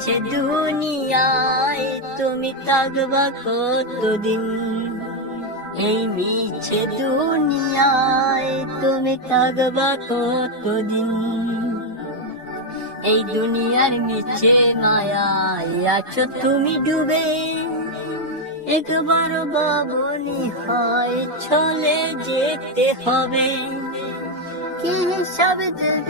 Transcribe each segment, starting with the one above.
মিছে দুনিয়ায় তুমি থাকবা কতদিন? এই মিছে দুনিয়ায় তুমি থাকবা কতদিন? এই দুনিয়ার মিছে মায়ায় আছো তুমি ডুবে। একবার বাবনি হয় চলে যেতে হবে। কি হিসাব দেবে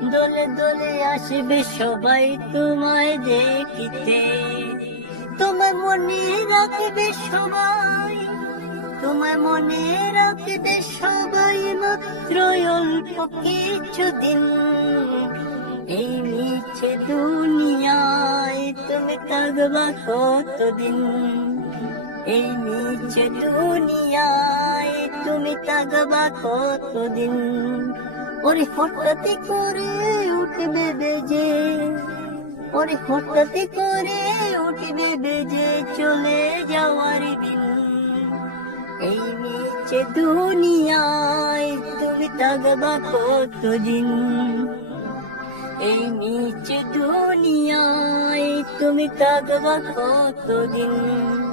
দোলে দোলে আসবে সবাই তোমায় দেখিতে। তোমার মনে রাখবে সবাই তোমার মনে রাখবে সবাই মাত্র অল্প কিছুদিন। এই মিছে দুনিয়ায় তুমি থাকবা কতদিন? এই নিচে দুনিয়ায় তুমি থাকবা কতদিন? ওরে হঠাৎ করে উঠবে বেজে ওরে হঠাৎ করে উঠবে বেজে চলে যাওয়ার দিন। এই নিচে দুনিয়ায় তুমি থাকবা কতদিন? এই নিচে দুনিয়ায় তুমি থাকবা কতদিন?